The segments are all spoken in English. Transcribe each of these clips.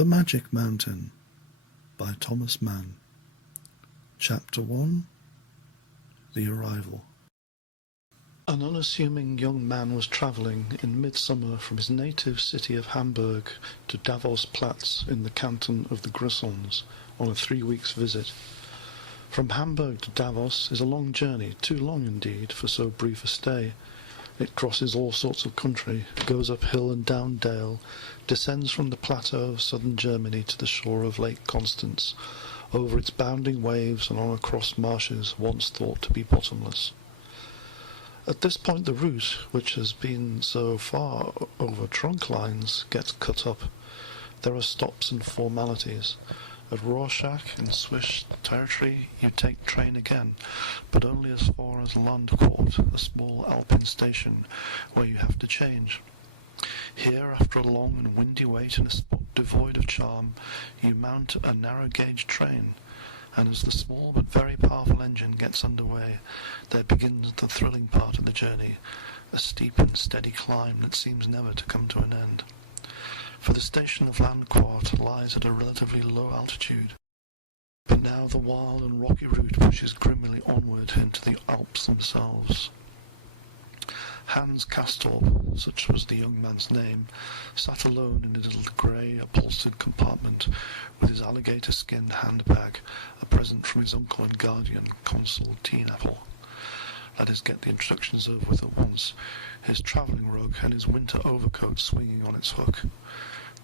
The Magic Mountain by Thomas Mann. Chapter 1. The Arrival. An unassuming young man was travelling in midsummer from his native city of Hamburg to Davos Platz in the canton of the Grisons on a 3 weeks visit. From Hamburg to Davos is a long journey, too long indeed for so brief a stay. It crosses all sorts of country, goes up hill and down dale, descends from the plateau of southern Germany to the shore of Lake Constance, over its bounding waves and on across marshes once thought to be bottomless. At this point the route, which has been so far over trunk lines, gets cut up. There are stops and formalities. At Rorschach in Swiss territory you take train again, but only as far as Landquart, a small Alpine station, where you have to change. Here, after a long and windy wait in a spot devoid of charm, you mount a narrow-gauge train, and as the small but very powerful engine gets underway, there begins the thrilling part of the journey, a steep and steady climb that seems never to come to an end. For the station of Landquart lies at a relatively low altitude, but now the wild and rocky route pushes grimly onward into the Alps themselves. Hans Castorp, such was the young man's name, sat alone in a little grey upholstered compartment with his alligator-skinned handbag, a present from his uncle and guardian, Consul Teenapple. Let us get the introductions over with at once, his travelling rug and his winter overcoat swinging on its hook.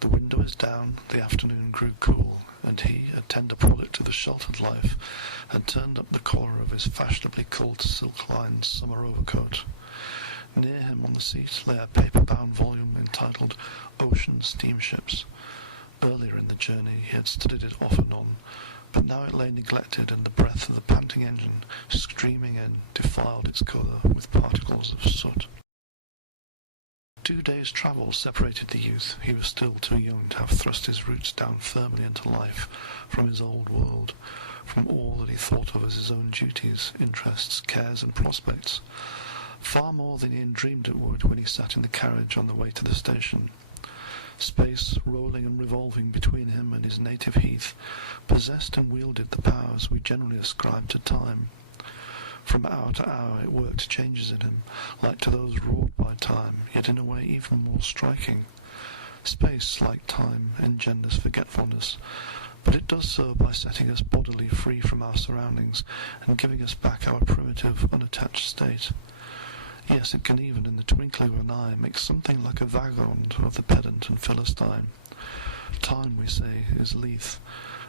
The window is down, the afternoon grew cool, and he, a tender prodict to the sheltered life, had turned up the collar of his fashionably culled silk-lined summer overcoat. Near him on the seat lay a paper-bound volume entitled Ocean Steamships. Earlier in the journey he had studied it off and on, but now it lay neglected, and the breath of the panting engine, streaming in, defiled its cover with particles of soot. 2 days' travel separated the youth. He was still too young to have thrust his roots down firmly into life, from his old world, from all that he thought of as his own duties, interests, cares, and prospects. Far more than he had dreamed it would when he sat in the carriage on the way to the station. Space, rolling and revolving between him and his native heath, possessed and wielded the powers we generally ascribe to time. From hour to hour it worked changes in him, like to those wrought by time, yet in a way even more striking. Space, like time, engenders forgetfulness, but it does so by setting us bodily free from our surroundings and giving us back our primitive, unattached state. Yes, it can even, in the twinkling of an eye, make something like a vagabond of the pedant and philistine. Time, we say, is lethe,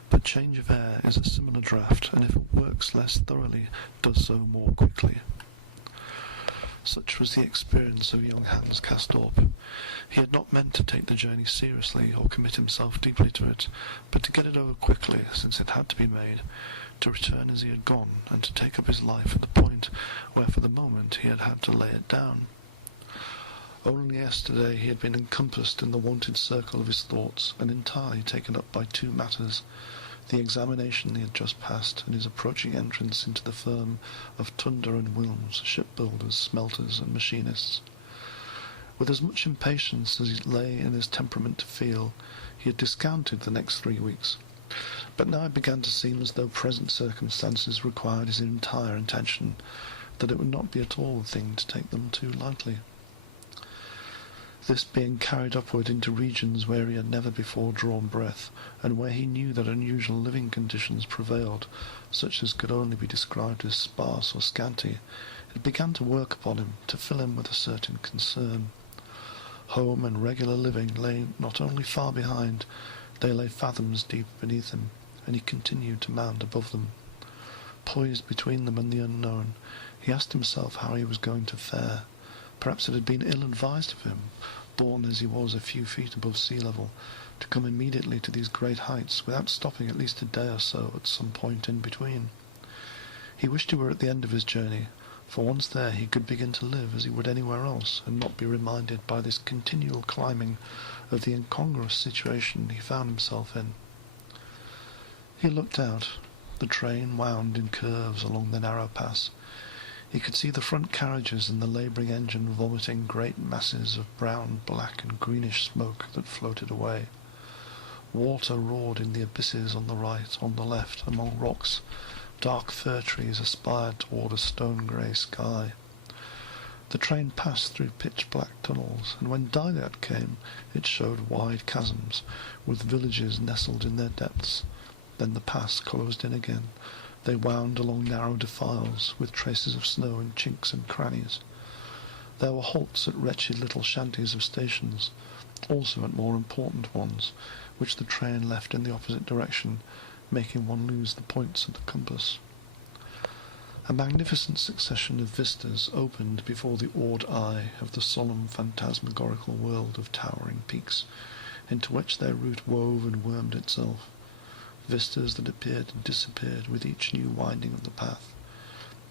but change of air is a similar draught, and if it works less thoroughly, does so more quickly. Such was the experience of young Hans Castorp. He had not meant to take the journey seriously or commit himself deeply to it, but to get it over quickly, since it had to be made, to return as he had gone, and to take up his life at the point where for the moment he had had to lay it down. Only yesterday he had been encompassed in the wonted circle of his thoughts, and entirely taken up by two matters: the examination he had just passed, and his approaching entrance into the firm of Tunder and Wilms, shipbuilders, smelters, and machinists. With as much impatience as it lay in his temperament to feel, he had discounted the next 3 weeks, but now it began to seem as though present circumstances required his entire attention, that it would not be at all a thing to take them too lightly. This being carried upward into regions where he had never before drawn breath, and where he knew that unusual living conditions prevailed, such as could only be described as sparse or scanty, it began to work upon him, to fill him with a certain concern. Home and regular living lay not only far behind, they lay fathoms deep beneath him, and he continued to mount above them. Poised between them and the unknown, he asked himself how he was going to fare. Perhaps it had been ill-advised of him, born as he was a few feet above sea level, to come immediately to these great heights without stopping at least a day or so at some point in between. He wished he were at the end of his journey, for once there he could begin to live as he would anywhere else, and not be reminded by this continual climbing of the incongruous situation he found himself in. He looked out. The train wound in curves along the narrow pass. He could see the front carriages and the labouring engine vomiting great masses of brown, black, and greenish smoke that floated away. Water roared in the abysses on the right, on the left, among rocks. Dark fir trees aspired toward a stone-grey sky. The train passed through pitch-black tunnels, and when daylight came, it showed wide chasms, with villages nestled in their depths. Then the pass closed in again. They wound along narrow defiles, with traces of snow in chinks and crannies. There were halts at wretched little shanties of stations, also at more important ones, which the train left in the opposite direction, making one lose the points of the compass. A magnificent succession of vistas opened before the awed eye of the solemn phantasmagorical world of towering peaks, into which their route wove and wormed itself. Vistas that appeared and disappeared with each new winding of the path.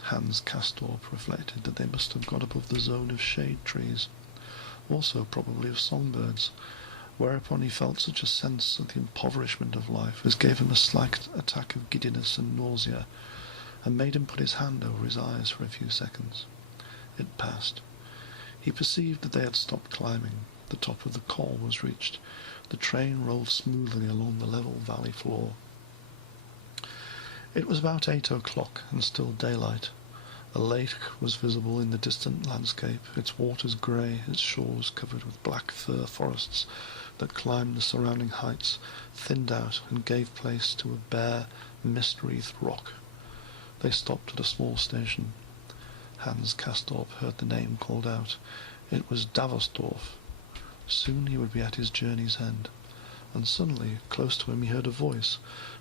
Hans Castorp reflected that they must have got above the zone of shade trees, also probably of songbirds, whereupon he felt such a sense of the impoverishment of life as gave him a slight attack of giddiness and nausea, and made him put his hand over his eyes for a few seconds. It passed. He perceived that they had stopped climbing. The top of the col was reached. The train rolled smoothly along the level valley floor. It was about 8 o'clock, and still daylight. A lake was visible in the distant landscape, its waters grey, its shores covered with black fir forests that climbed the surrounding heights, thinned out, and gave place to a bare, mist-wreathed rock. They stopped at a small station. Hans Castorp heard the name called out. It was Davosdorf. Soon he would be at his journey's end. And suddenly, close to him, he heard a voice,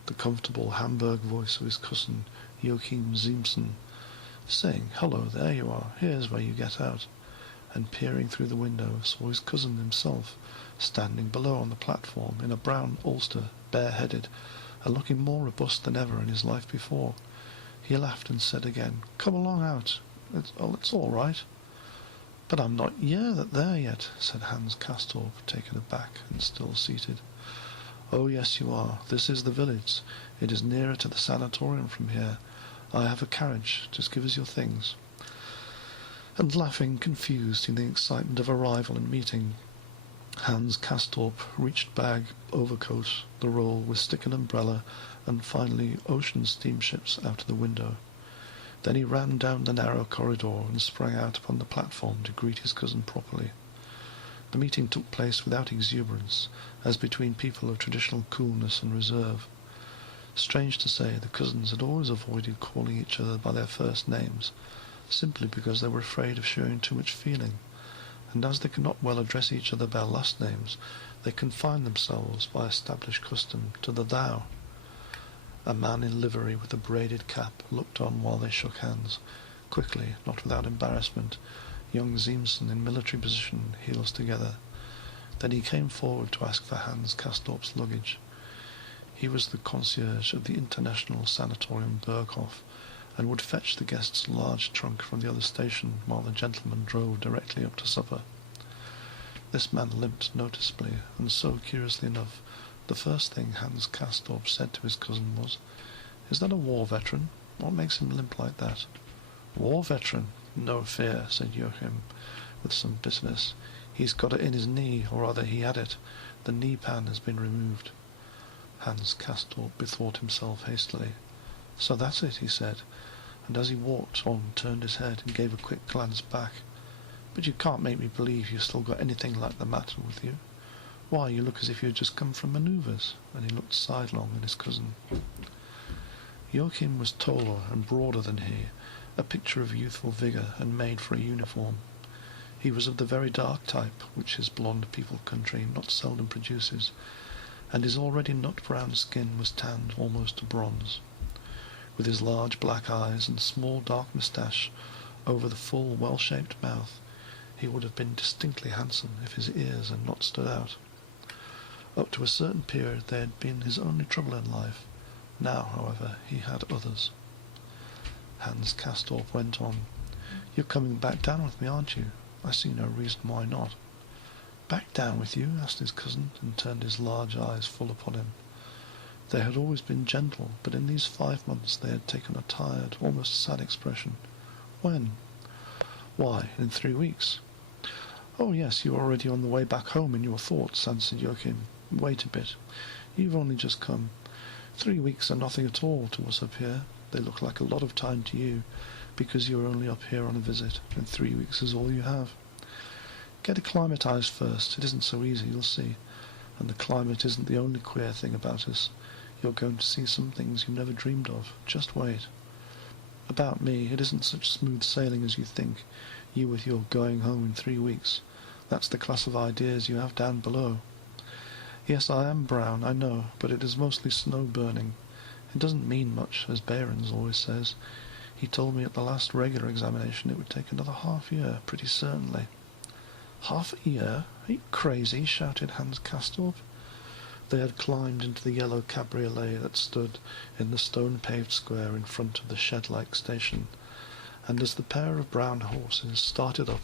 the comfortable Hamburg voice of his cousin, Joachim Ziemßen, saying, "Hello, there you are, here's where you get out," and peering through the window saw his cousin himself, standing below on the platform in a brown ulster, bareheaded, and looking more robust than ever in his life before. He laughed and said again, "Come along out, it's all right." "But I'm not there yet," said Hans Castorp, taken aback and still seated. "Oh, yes, you are. This is the village. It is nearer to the sanatorium from here. I have a carriage. Just give us your things." And laughing, confused in the excitement of arrival and meeting, Hans Castorp reached bag, overcoat, the roll with stick and umbrella, and finally ocean steamships out of the window. Then he ran down the narrow corridor and sprang out upon the platform to greet his cousin properly. The meeting took place without exuberance, as between people of traditional coolness and reserve. Strange to say, the cousins had always avoided calling each other by their first names, simply because they were afraid of showing too much feeling, and as they could not well address each other by last names, they confined themselves by established custom to the thou. A man in livery with a braided cap looked on while they shook hands. Quickly, not without embarrassment, young Ziemßen in military position, heels together. Then he came forward to ask for Hans Castorp's luggage. He was the concierge of the international sanatorium Berghof, and would fetch the guest's large trunk from the other station while the gentleman drove directly up to supper. This man limped noticeably, and so, curiously enough, the first thing Hans Castorp said to his cousin was, "Is that a war veteran? What makes him limp like that?" "War veteran? No fear," said Joachim, with some bitterness. "He's got it in his knee, or rather he had it. The knee pan has been removed." Hans Castorp bethought himself hastily. "So that's it," he said, and as he walked on turned his head and gave a quick glance back. "But you can't make me believe you've still got anything like the matter with you. Why, you look as if you had just come from manoeuvres," and he looked sidelong at his cousin. Joachim was taller and broader than he, a picture of youthful vigour and made for a uniform. He was of the very dark type which his blonde-peopled country not seldom produces, and his already nut-brown skin was tanned almost to bronze. With his large black eyes and small dark moustache over the full, well-shaped mouth, he would have been distinctly handsome if his ears had not stood out. Up to a certain period they had been his only trouble in life. Now, however, he had others. Hans Castorp went on. "You're coming back down with me, aren't you? I see no reason why not." "Back down with you?" asked his cousin, and turned his large eyes full upon him. They had always been gentle, but in these 5 months they had taken a tired, almost sad expression. "When?" "Why, in 3 weeks." "Oh, yes, you are already on the way back home in your thoughts," answered Joachim. "Wait a bit. You've only just come. 3 weeks are nothing at all to us up here. They look like a lot of time to you, because you're only up here on a visit, and 3 weeks is all you have. Get acclimatized first. It isn't so easy, you'll see. And the climate isn't the only queer thing about us. You're going to see some things you never dreamed of. Just wait. About me, it isn't such smooth sailing as you think. You with your going home in 3 weeks. That's the class of ideas you have down below. Yes, I am brown, I know, but it is mostly snow burning. It doesn't mean much, as Behrens always says. He told me at the last regular examination it would take another half-year, pretty certainly. Half a year? Are you crazy? Shouted Hans Castorp. They had climbed into the yellow cabriolet that stood in the stone-paved square in front of the shed-like station, and as the pair of brown horses started up,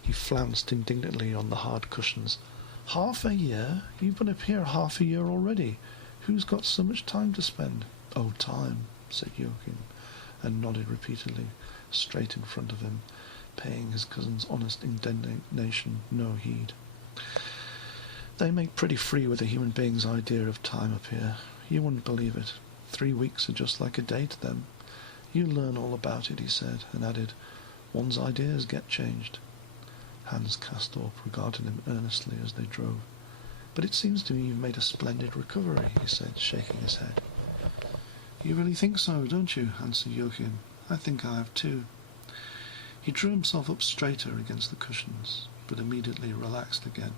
he flounced indignantly on the hard cushions. Half a year? You've been up here half a year already. Who's got so much time to spend? Oh, time, said Joachim, and nodded repeatedly, straight in front of him, paying his cousin's honest indignation no heed. They make pretty free with a human being's idea of time up here. You wouldn't believe it. 3 weeks are just like a day to them. You learn all about it, he said, and added, one's ideas get changed. Hans Castorp regarded him earnestly as they drove. But it seems to me you've made a splendid recovery, he said, shaking his head. You really think so, don't you? Answered Joachim. I think I have too. He drew himself up straighter against the cushions, but immediately relaxed again.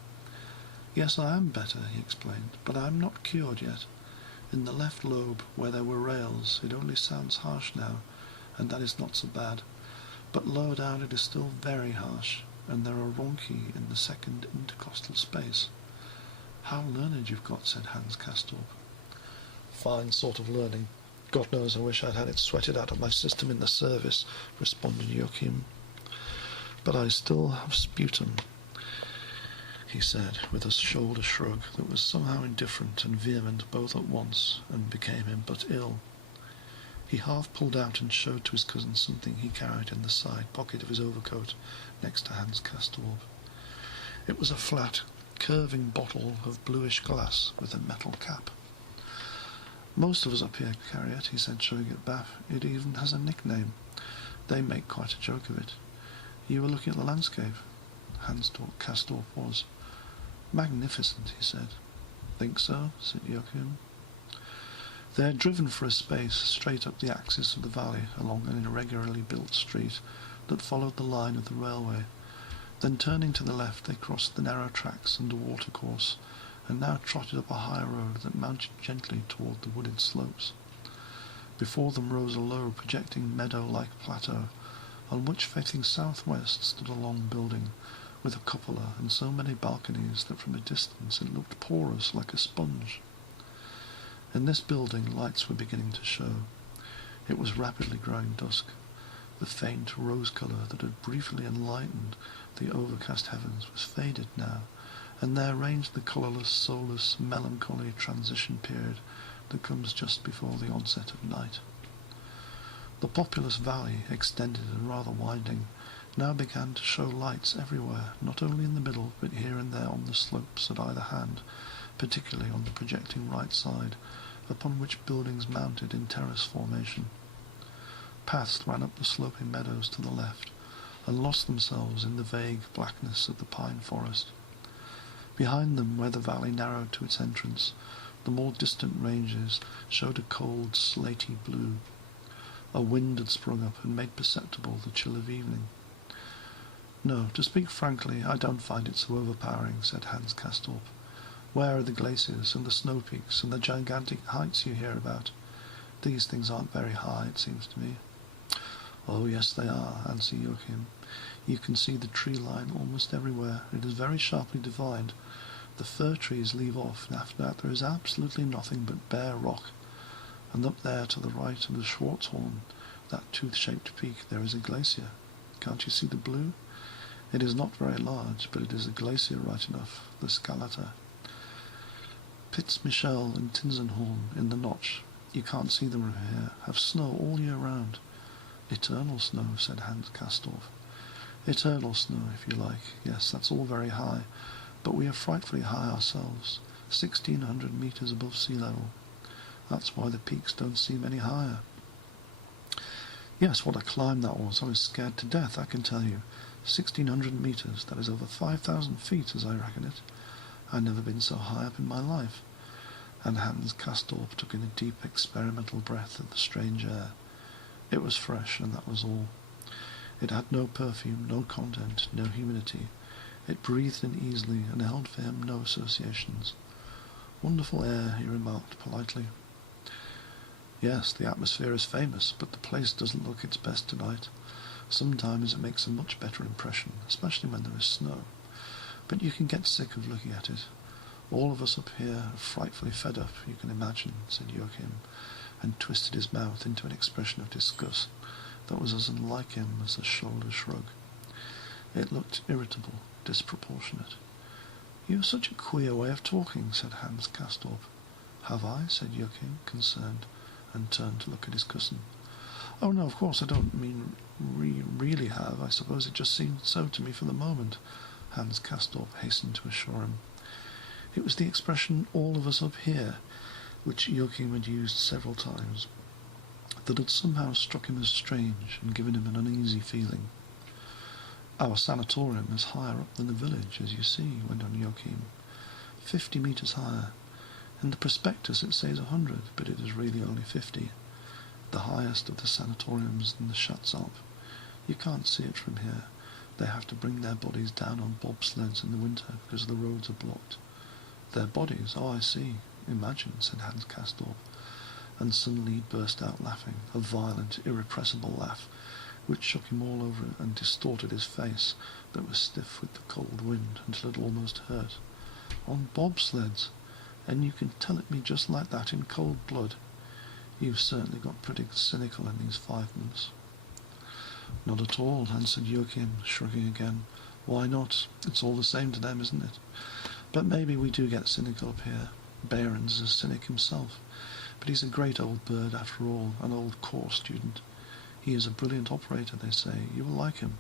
Yes, I am better, he explained, but I am not cured yet. In the left lobe, where there were rails, it only sounds harsh now, and that is not so bad. But lower down it is still very harsh, and there are ronchi in the second intercostal space. How learned you've got, said Hans Castorp. Fine sort of learning. God knows I wish I'd had it sweated out of my system in the service, responded Joachim. But I still have sputum, he said, with a shoulder shrug that was somehow indifferent and vehement both at once, and became him but ill. He half pulled out and showed to his cousin something he carried in the side pocket of his overcoat next to Hans Castorp. It was a flat, curving bottle of bluish glass with a metal cap. Most of us up here carry it, he said, showing it back. It even has a nickname. They make quite a joke of it. You were looking at the landscape. Hans Castorp was. Magnificent, he said. Think so? Said Joachim. They had driven for a space straight up the axis of the valley along an irregularly built street that followed the line of the railway. Then turning to the left they crossed the narrow tracks and a watercourse, and now trotted up a high road that mounted gently toward the wooded slopes. Before them rose a low, projecting meadow-like plateau, on which, facing southwest, stood a long building, with a cupola and so many balconies that from a distance it looked porous like a sponge. In this building lights were beginning to show. It was rapidly growing dusk. The faint rose colour that had briefly enlightened the overcast heavens was faded now, and there reigned the colourless, soulless, melancholy transition period that comes just before the onset of night. The populous valley, extended and rather winding, now began to show lights everywhere, not only in the middle, but here and there on the slopes at either hand, particularly on the projecting right side, upon which buildings mounted in terrace formation. Paths ran up the sloping meadows to the left, and lost themselves in the vague blackness of the pine forest. Behind them, where the valley narrowed to its entrance, the more distant ranges showed a cold, slaty blue. A wind had sprung up and made perceptible the chill of evening. No, to speak frankly, I don't find it so overpowering, said Hans Castorp. Where are the glaciers and the snow peaks and the gigantic heights you hear about? These things aren't very high, it seems to me. Oh, yes, they are, answered Joachim. You can see the tree line almost everywhere. It is very sharply defined. The fir trees leave off, and after that there is absolutely nothing but bare rock. And up there to the right of the Schwarzhorn, that tooth-shaped peak, there is a glacier. Can't you see the blue? It is not very large, but it is a glacier right enough, the Scalata. Pitz Michel and Tinsenhorn in the notch, you can't see them from here, have snow all year round. Eternal snow, said Hans Castorp. Eternal snow, if you like. Yes, that's all very high, but we are frightfully high ourselves. 1,600 metres above sea level. That's why the peaks don't seem any higher. Yes, what a climb that was. I was scared to death, I can tell you. 1,600 metres, that is over 5,000 feet as I reckon it. I'd never been so high up in my life. And Hans Castorp took in a deep experimental breath of the strange air. It was fresh, and that was all. It had no perfume, no content, no humidity. It breathed in easily and held for him no associations. Wonderful air, he remarked politely. Yes, the atmosphere is famous, but the place doesn't look its best tonight. Sometimes it makes a much better impression, especially when there is snow. But you can get sick of looking at it. All of us up here are frightfully fed up, you can imagine, said Joachim, and twisted his mouth into an expression of disgust that was as unlike him as a shoulder shrug. It looked irritable, disproportionate. "You have such a queer way of talking," said Hans Castorp. "Have I?" said Joachim, concerned, and turned to look at his cousin. "Oh, no, of course I don't mean really have. I suppose it just seemed so to me for the moment," Hans Castorp hastened to assure him. It was the expression "all of us up here," which Joachim had used several times, that had somehow struck him as strange and given him an uneasy feeling. "Our sanatorium is higher up than the village, as you see," went on Joachim. 50 metres higher. In the prospectus it says 100, but it is really only 50. The highest of the sanatoriums in the Schatzalp. You can't see it from here. They have to bring their bodies down on bobsleds in the winter because the roads are blocked. Their bodies? Oh, I see. Imagine, said Hans Castorp, and suddenly he burst out laughing, a violent, irrepressible laugh, which shook him all over and distorted his face, that was stiff with the cold wind, until it almost hurt. On bobsleds? And you can tell it me just like that in cold blood. You've certainly got pretty cynical in these 5 months. Not at all, answered Joachim, shrugging again. Why not? It's all the same to them, isn't it? But maybe we do get cynical up here. Behrens is a cynic himself, but he's a great old bird after all, an old corps student. He is a brilliant operator, they say. You will like him.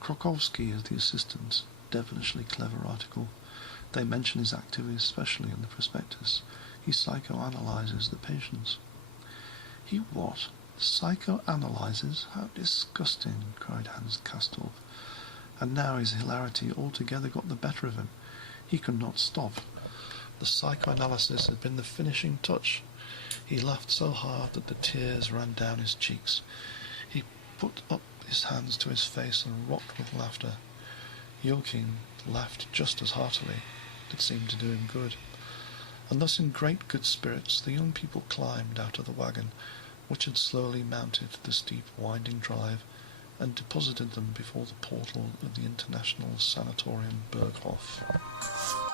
Krokowski is the assistant. Devilishly clever article. They mention his activities especially in the prospectus. He psychoanalyzes the patients. He what? Psychoanalyzes? How disgusting, cried Hans Castorp. And now his hilarity altogether got the better of him. He could not stop. The psychoanalysis had been the finishing touch. He laughed so hard that the tears ran down his cheeks. He put up his hands to his face and rocked with laughter. Joachim laughed just as heartily. It seemed to do him good. And thus in great good spirits the young people climbed out of the wagon, which had slowly mounted the steep winding drive, and deposited them before the portal of the International Sanatorium Berghof.